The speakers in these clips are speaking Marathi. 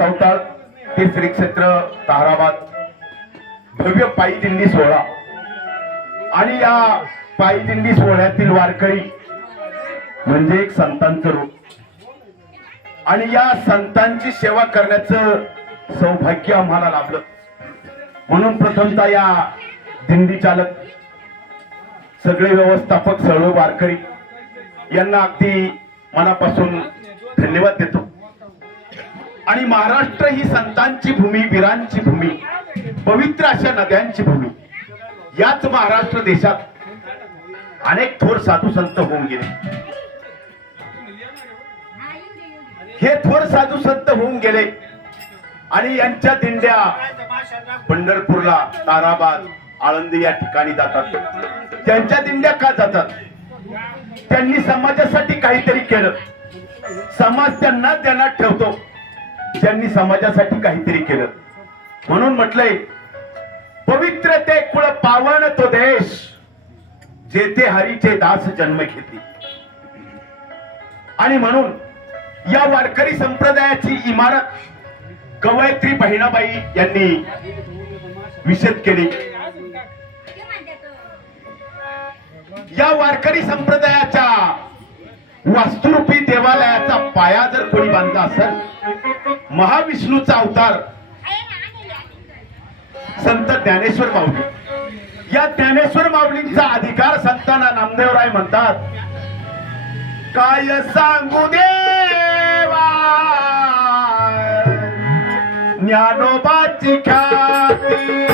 चौताळ ते श्री क्षेत्र ताराबाद. भव्य पायी दिंडी सोहळा. आणि या पायी दिंडी सोहळ्यातील वारकरी म्हणजे एक संतांचं रूप. आणि या संतांची सेवा करण्याचं सौभाग्य आम्हाला लाभलं. म्हणून प्रथमतः या दिंडी चालक सगळे व्यवस्थापक सर्व वारकरी यांना अगदी मनापासून धन्यवाद देतो. आणि महाराष्ट्र ही संतांची भूमी वीरांची भूमी पवित्र अशा नद्यांची भूमी. याच महाराष्ट्र देशात अनेक थोर साधू संत होऊन गेले. हे थोर साधू संत होऊन गेले आणि यांच्या दिंड्या पंढरपूरला ताराबाद आळंदी या ठिकाणी जातात. त्यांच्या दिंड्या का जातात? त्यांनी समाजासाठी काहीतरी केलं. समाज त्यांना त्यांना ठेवतो. ज्यांनी समाजासाठी काहीतरी केलं. म्हणून म्हटलंय पवित्र ते कुळ पावन तो देश जेथे हरीचे दास जन्म घेतली. आणि म्हणून या वारकरी संप्रदायाची इमारत कवयत्री बहिणाबाई यांनी विषद केली. या वारकरी संप्रदायाच्या वास्तुरूपी देवालयाचा पाया जर कोणी बांधला असेल महाविष्णूचा अवतार. संत ज्ञानेश्वर माऊली. या ज्ञानेश्वर माऊलींचा अधिकार संतांना नामदेवराय म्हणतात. काय सांगू देवा? ज्ञानोबाची ख्याती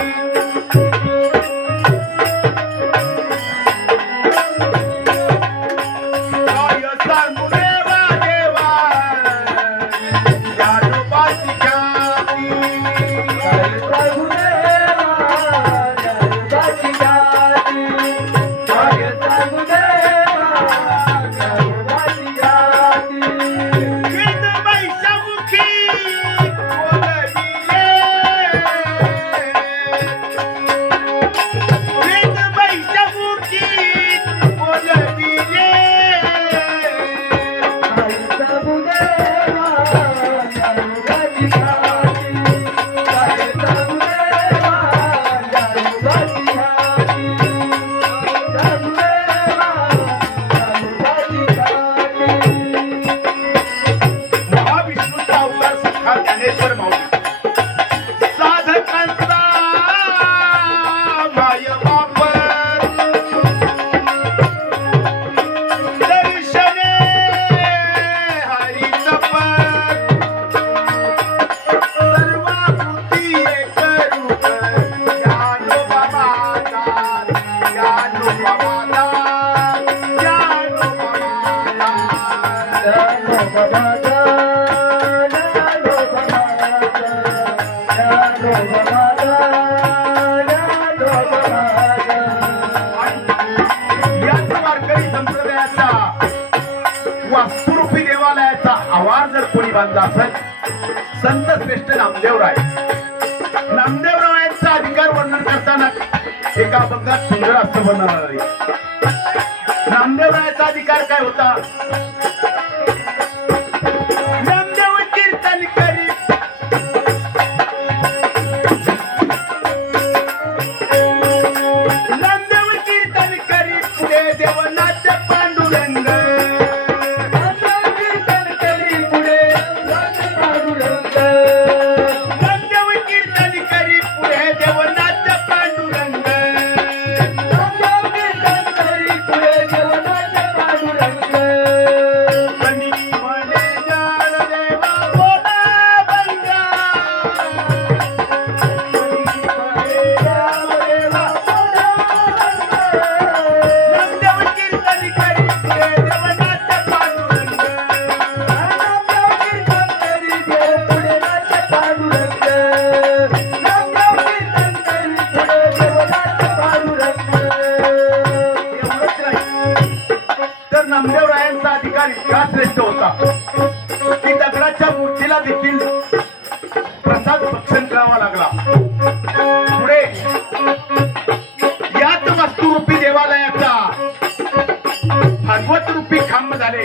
Thank you. आवाज बांधला असेल. संत श्रेष्ठ नामदेवराय नामदेवरायांचा अधिकार वर्णन करताना एका अभंगात सुंदर असं वर्णन आहे. नामदेवरायाचा अधिकार काय होता? तर नामदेवरायांचा अधिकार इतका श्रेष्ठ होता? की दगडाच्या मूर्तीला देखील प्रसाद भक्षण करावा लागला? पुढे याच वस्तुरूपी देवालयाचा भागवत रूपी खांब झाले.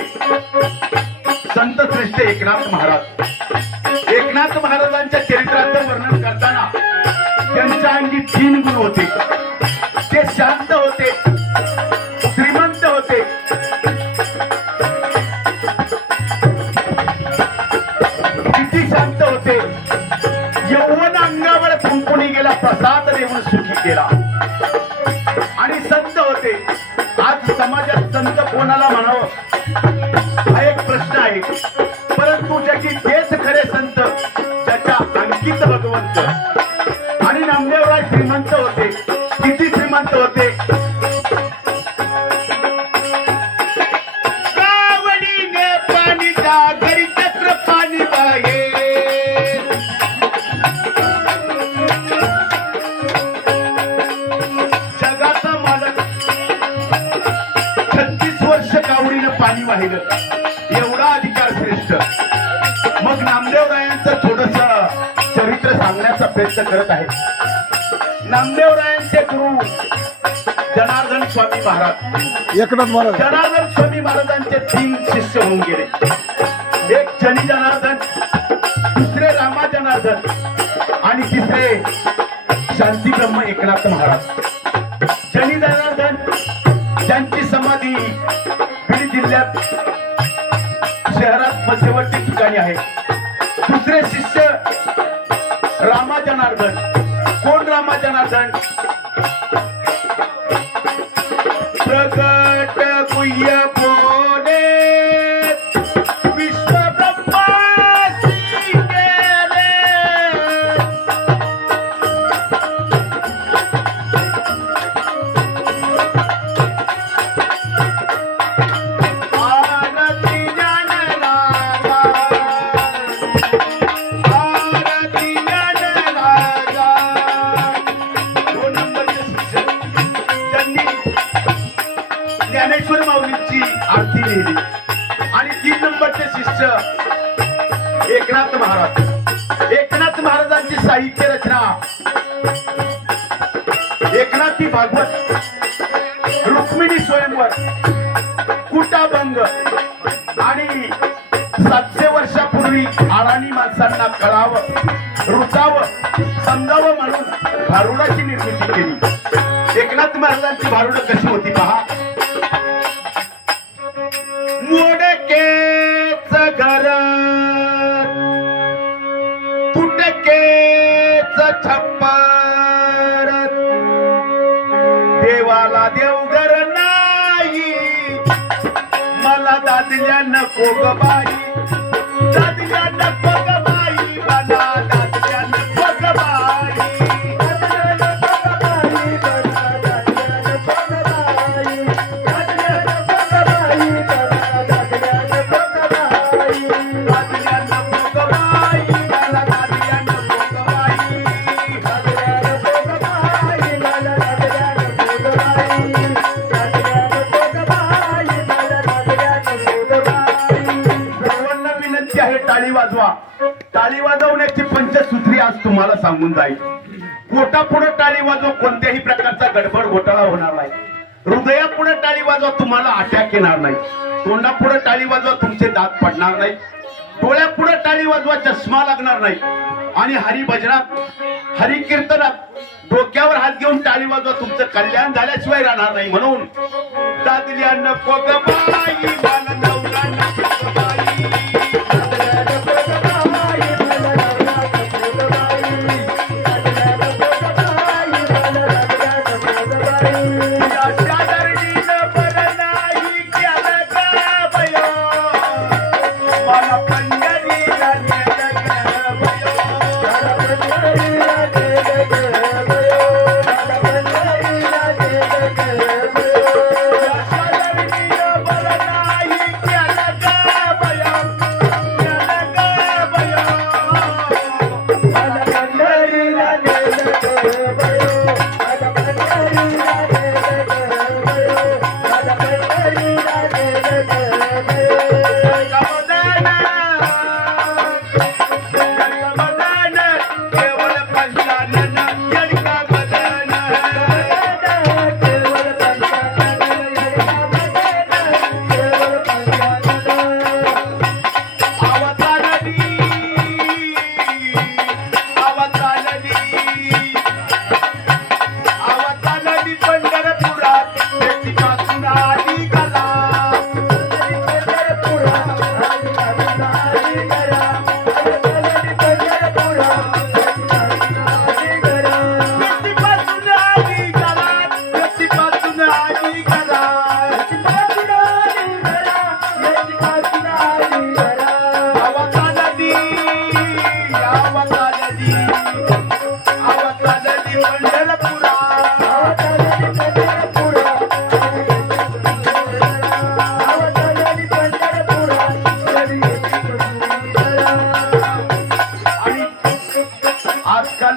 संत श्रेष्ठ एकनाथ महाराज. एकनाथ एकनाथ महाराजांच्या चरित्राचं वर्णन करताना त्यांच्या अंगी तीन गुण होते. ते शांत होते. केला. आणि संत होते. आज समाजात संत कोणाला म्हणावं? हा एक प्रश्न आहे. परंतु ज्याची तेच खरे संत ज्याच्या अंकित भगवंत आणि नामदेवराय श्रीमंत होते किती प्रयत्न करत आहे. नामदेवरायांचे गुरु जनार्दन स्वामी महाराज. एकनाथ महाराज. जनार्दन स्वामी महाराजांचे तीन शिष्य होऊन गेले. एक जनी जनार्दन दुसरे रामा जनार्दन आणि तिसरे शांती ब्रह्म एकनाथ महाराज. जनी जनार्दन ज्यांची समाधी बीड जिल्ह्यात शहरात मध्यवर्ती ठिकाणी आहे. दुसरे शिष्य रामा जनार्दन. कोण रामा जनार्दन? प्रगट सातशे वर्षापूर्वी अडाणी माणसांना कळावं रुचावं समजावं म्हणून भारुडाची निर्मिती केली. एकनाथ महाराजांची भारुड कशी होती पहा. दादल्या नको बाई. दादल्या नको तुम्हाला सांगून जाईल. पोटापुढे टाळी वाजवा कोणत्याही प्रकारचा गडबड घोटाळा होणार नाही. हृदयापुढे टाळी वाजवा तुम्हाला अटॅक येणार नाही. तोंडापुढे टाळी वाजवा तुमचे दात पडणार नाही. डोळ्यापुढे टाळी वाजवा चष्मा लागणार नाही. आणि हरिभजनात हरिकीर्तनात डोक्यावर हात घेऊन टाळी वाजवा तुमचं कल्याण झाल्याशिवाय राहणार नाही म्हणून. दादल्या नको आणि आजकाल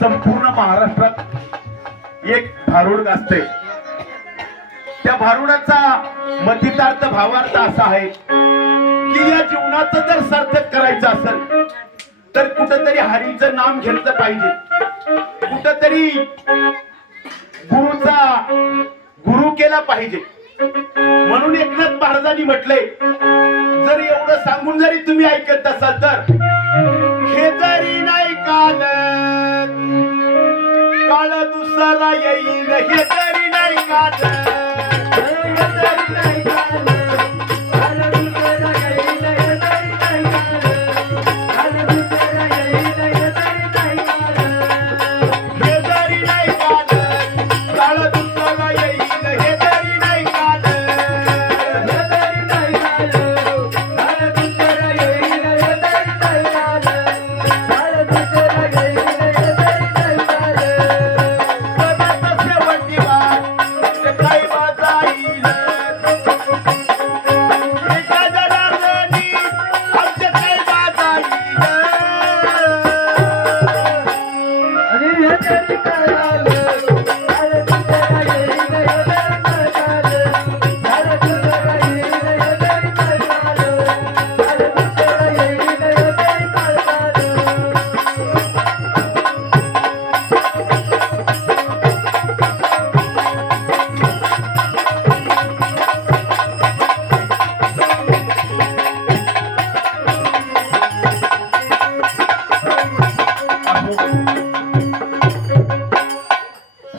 संपूर्ण महाराष्ट्रात एक भारुड गाजते त्या भारुडाचा मतितार्थ भावार्थ असा आहे की या जीवनाचं जर सार्थक करायचं असेल तर कुठंतरी हरीचं नाम घेतलं पाहिजे. कुठंतरी गुरुचा गुरु केला पाहिजे. म्हणून एकनाथ महाराजांनी म्हटलंय जरी एवढं सांगून जरी तुम्ही ऐकत असाल तर हे जरी नाही काल काळ दुसरा येईल हे तरी नाही काल हे तरी नाही काल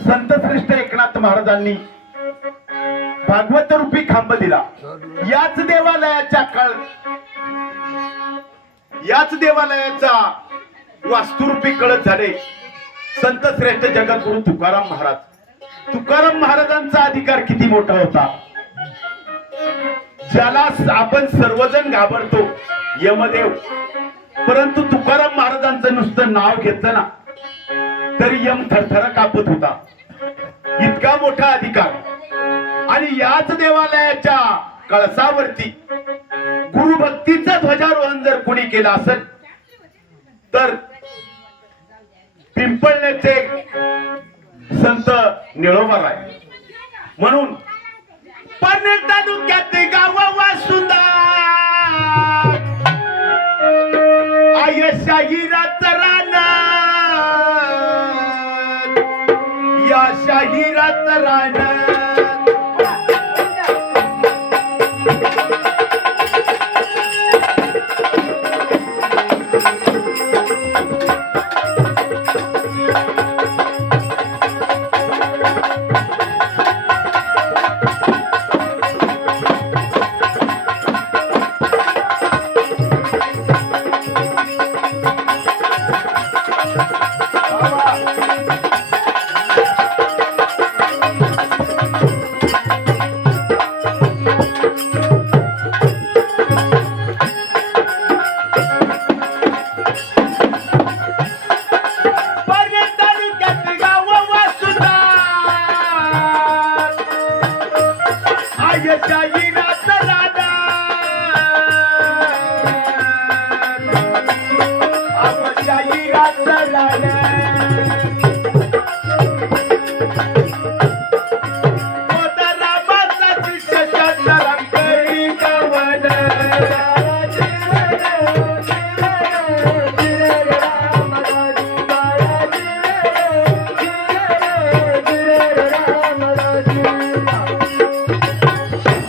संत श्रेष्ठ एकनाथ महाराजांनी भागवत रूपी खांब दिला. याच देवालयाच्या काळ याच देवालयाचा वास्तुरूपी कळत झाले. संत श्रेष्ठ जगद्गुरु तुकाराम महाराज. तुकाराम महाराजांचा अधिकार किती मोठा होता? ज्याला आपण सर्वजण घाबरतो यमदेव. परंतु तुकाराम महाराजांचं नुसतं नाव घेतलं ना तरी यम थरथर कापत होता. इतका मोठा अधिकार. आणि याच देवालयाच्या कळसावरती गुरुभक्तीचं ध्वजारोहण जर कोणी केलं असेल तर पिंपळण्याचे संत निळोबाराय म्हणून पण तालुक्यात गाव वासुंदा आयशाही शाहिरात राना या शाहिरात राना